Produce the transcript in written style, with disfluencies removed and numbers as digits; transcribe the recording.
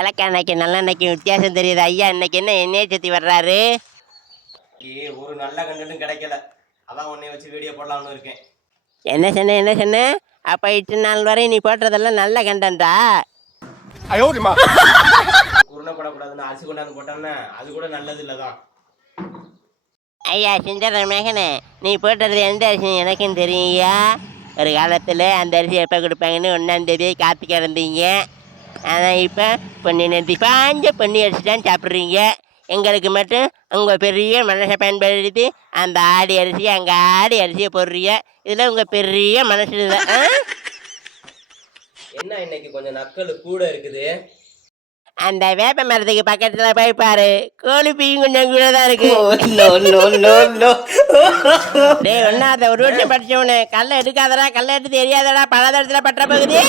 விளக்கெண்ணெய்க்கு நல்லெண்ணெய்க்கு வித்தியாசம் தெரியுது ஐயா. இன்னைக்கு என்ன எண்ணெயை சுற்றி வர்றாரு? ஒரு நல்ல கண்டென்ட்டும் கிடைக்கல, அதான் உன்னைய வச்சு வீடியோ போடலாம்னு இருக்கேன். என்ன சொன்ன? அப்போ இத்தனை நாள் வரை நீ போட்டதெல்லாம் நல்ல கண்டென்ட்டா? குருணப்படக்கூடாதுன்னு அரிசி கொண்டாந்து போட்டோம்னா அது கூட நல்லது இல்லைதான். ஐயா சிந்தர மேகனே, நீ போட்டது எந்த அரிசி எனக்கும் தெரியுயா. ஒரு காலத்தில் அந்த அரிசி எப்போ கொடுப்பாங்கன்னு 1ஆம் தேதி காத்து கிடந்தீங்க. ஆனால் இப்போ நீ பாஞ்ச பொன்னி அரிசி தான் சாப்பிட்றீங்க. எங்களுக்கு மட்டும் உங்கள் பெரிய மனசை பயன்படுத்தி அந்த ஆடி அரிசி அங்கே ஆடி அரிசியை போடுறீங்க. இதில் உங்கள் பெரிய மனசு தான். என்ன இன்னைக்கு கொஞ்சம் நக்கல் கூட இருக்குது. அந்த வேப்ப மரத்துக்கு பக்கத்தில் போய் பாரு, கோழி பீயும் கொஞ்சம் கூட தான் இருக்கு. டேய் ஒன்னா, அந்த ஒரு வருஷம் படிச்சவனு கல்லை எடுக்காதடா, கல்லை எடுத்து தெரியாதடா, பல இடத்துல பற்ற போகுது.